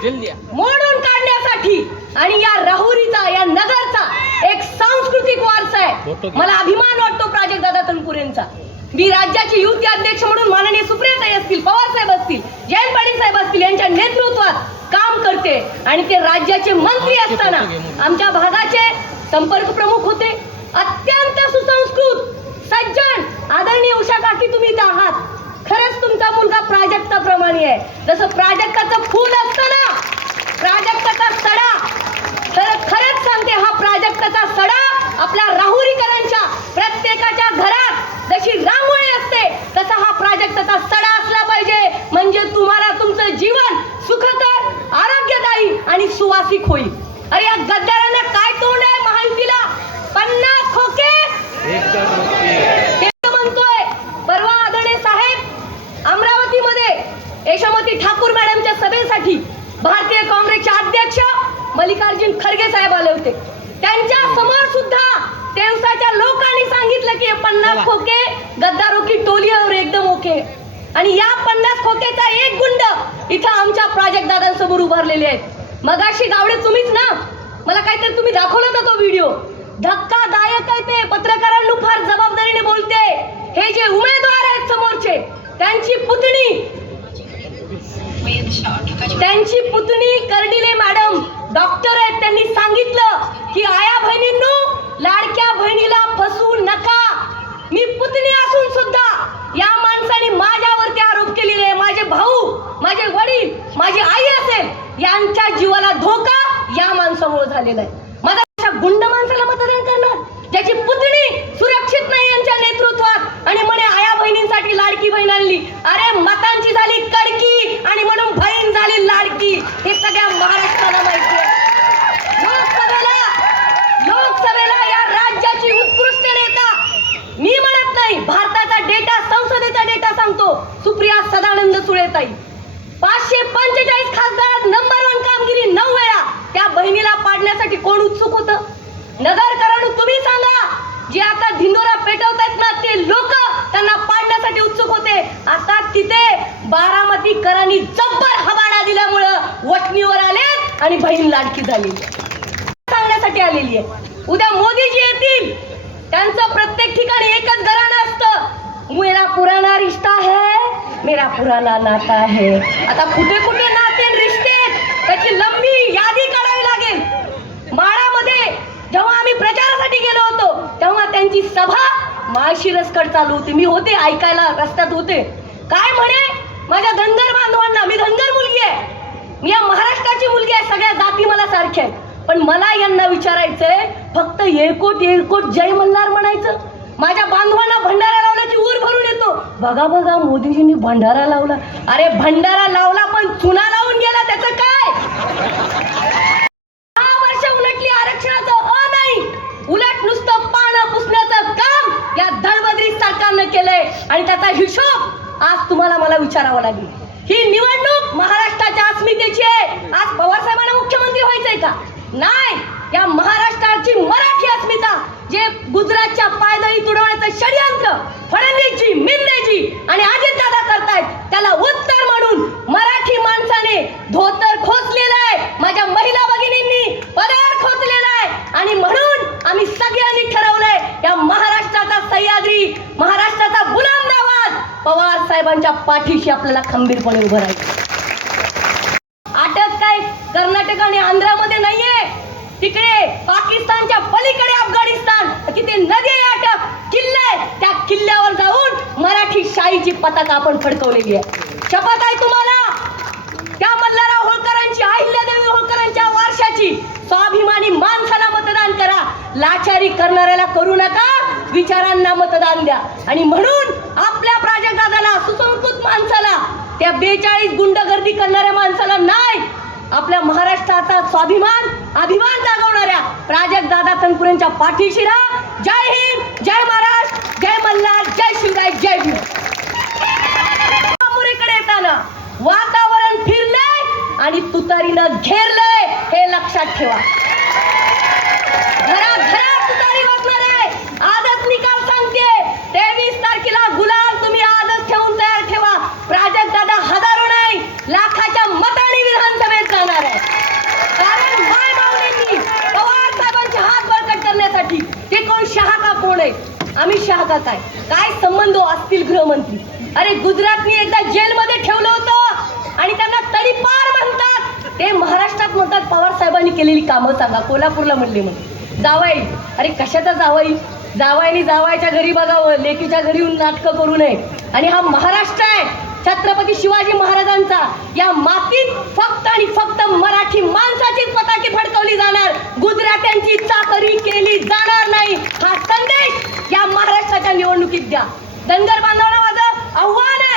मोडून काढण्यासाठी आणि या राहुरीचा या नगरचा एक सांस्कृतिक वारसा आहे. मला अभिमान वाटतो प्राजक्त दादा तनपुरेंचा मी राज्याचे युती अध्यक्ष म्हणून माननीय सुप्रियाताई असतील पवार साहेब असतील जयंत पाटील साहेब असतील यांच्या नेतृत्वात काम करते. आणि ते राज्याचे मंत्री असताना आमच्या भागाचे संपर्क प्रमुख होते. सुवासिक होईल अरे या गद्दारांना काय तोंड आहे महायुतीला? पन्नास खोके? म्हणतोय परवा आदरणीय साहेब अमरावतीमध्ये यशोमती ठाकूर मॅडमच्या सभेसाठी भारतीय काँग्रेसचे अध्यक्ष मल्लिकार्जुन खरगे साहेब आले होते. त्यांच्यासमोर सुद्धा देवसाच्या लोकांनी सांगितलं की हे पन्नास खोके गद्दारो की टोली और एकदम ओके. आणि या पन्नास खोकेचा एक गुंड इथं आमच्या प्राजक्त दादांसमोर उभारलेले आहेत. मगाशी गावडे तुम्हीच ना? मला काहीतरी तुम्ही दाखवलं होता तो व्हिडिओ धक्कादायक आहे ते. पत्रकारांना फार जबाबदारीने बोलते. हे जे उमेदवार आहेत समोरचे त्यांची पुतणी. त्यांची पुतणी कर्डिले मॅडम. डॉक्टर आहेत त्यांनी सांगितलं की आया बहिणींनो लाडक्या बहिणीला फसू नका. मी पुतणी असून सुद्धा या माणसाने माझ्यावरती आरोप केलेले माझे भाऊ माझे वडील माझी आई यांच्या जीवाला धोका या माणसामुळे झालेला आहे. माझा अशा गुंड माणसाला मतदान करणार? ज्याची पुतणी सूर्य नाही यांच्या नेतृत्वात आणि म्हणे आया बहिणींसाठी लाडकी बहीण आणली अरे मतांची झाली कडकी आणि म्हणून बहीण झाली लाडकी हे सगळ्या महाराष्ट्राला माहिती आहे लोकसभेला लोकसभेला या राज्याची उत्कृष्ट नेता मी म्हणत नाही भारताचा डेटा संसदेचा डेटा सांगतो सुप्रिया सदानंद सुळेताई पाचशे पंचेचाळीस खासदारात नंबर वन कामगिरी नऊ वेळा त्या बहिणीला पाडण्यासाठी कोण उत्सुक होतं नगरकरण तुम्ही सांगा जे आता धिंडोरा पेटवतायत ना ते लोक त्यांना पाडण्यासाठी उत्सुक होते आता तिथे बारामतीकरांनी जब्बर हबाडा दिल्यामुळं वटणीवर आले आणि बहीण लाडकी झाली. सांगण्यासाठी आलेली आहे. उद्या मोदीजी येतील. त्यांचं प्रत्येक ठिकाणी एकच घराणं असतं. मेरा पुराना रिश्ता है मेरा पुराना नाता है. आता कुठे कुठे नाते रिश्ते त्याची लंबी यादी काढावी लागेल माळामध्ये जेव्हा आम्ही प्रचारासाठी गेलो होतो तेव्हा त्यांची सभा माळशिरसकड चालू होती. मी होते ऐकायला रस्त्यात होते. काय म्हणे? माझ्या धनगर बांधवांना मी धनगर मुलगी आहे. मी या महाराष्ट्राची मुलगी आहे सगळ्या जाती मला सारख्या आहेत. पण मला यांना विचारायचंय फक्त एकोट एकोट जय मल्हार म्हणायचं. माझ्या बांधवांना भंडारा लावला ऊर भरून येतो. बघा बघा मोदीजींनी भंडारा लावला. अरे भंडारा लावला पण चुना लावून गेला त्याचं काय? त्याचा हिशोब आज तुम्हाला मला विचारावा लागेल. ही निवडणूक महाराष्ट्राच्या अस्मितेची आहे. आज पवार साहेबांना मुख्यमंत्री व्हायचंय का? नाही. या महाराष्ट्राची मराठी अस्मिता जे गुजरातच्या पायदळी तुडवण्याचं षडयंत्र फडणवीसजी मिंदेजी आणि अजितदादा करतायत त्याला उत्तर म्हणून मराठी माणसाने धोतर खोचलेलं आहे माझ्या महिला भगिनींनी पदर खोचलेला आहे आणि म्हणून आम्ही सगळ्यांनी ठरवलंय या महाराष्ट्राचा सह्याद्री महाराष्ट्राचा बुलंद आवाज पवार पाठीशी आपल्याला खंबीरपणे उभं राहायचं. अटक काय? कर्नाटक आणि आंध्रामध्ये नाहीये. तिकडे पाकिस्तानच्या पलीकडे अफगाणिस्तान. तिथे नदी आहे अटक. किल्ले त्या किल्ल्यावर जाऊन मराठी शाहीची पताका आपण फडकवलेली आहे. शपथ आहे तुम्हाला? त्या मल्हारराव होळकरांची अहिल्यादेवी होळकरांच्या वारशाची. स्वाभिमानी माणसाला मतदान करा. लाचारी करणाऱ्याला करू नका. विचारांना मतदान द्या. आणि म्हणून आपल्या प्राजक्ताला सुसंस्कृत माणसाला त्या बेचाळीस गुंडगर्दी करणाऱ्या माणसाला नाही आपल्या महाराष्ट्राचा स्वाभिमान अभिमान जागवणाऱ्या प्राजक दादा तनपुरेंच्या पाठीशी राहा. जय हिंद जय महाराष्ट्र जय मल्हार जय शिवराय जय भीम. येताना वातावरण फिरलंय आणि तुतारीनं घेरलंय हे लक्षात ठेवा. अमित शहा काय? काय संबंध हो असतील गृहमंत्री? अरे गुजरातनी एकदा जेलमध्ये ठेवलं होतं आणि त्यांना तडीपार म्हणतात. ते महाराष्ट्रात म्हणतात पवार साहेबांनी केलेली कामं सांगा. कोल्हापूरला म्हणले म्हणून. जावाई अरे कशाचा जावाई? जावायनी जावायच्या घरी बघावं लेकीच्या घरी येऊन नाटकं करू नये. आणि हा महाराष्ट्र आहे. छत्रपती शिवाजी महाराजांचा. या मातीत फक्त आणि फक्त मराठी माणसाचीच पताकी फडकवली जाणार. गुजरात्यांची चाकरी केली जाणार नाही. हा संदेश या महाराष्ट्राच्या निवडणुकीत द्या. धनगर बांधवांना माझं आव्हान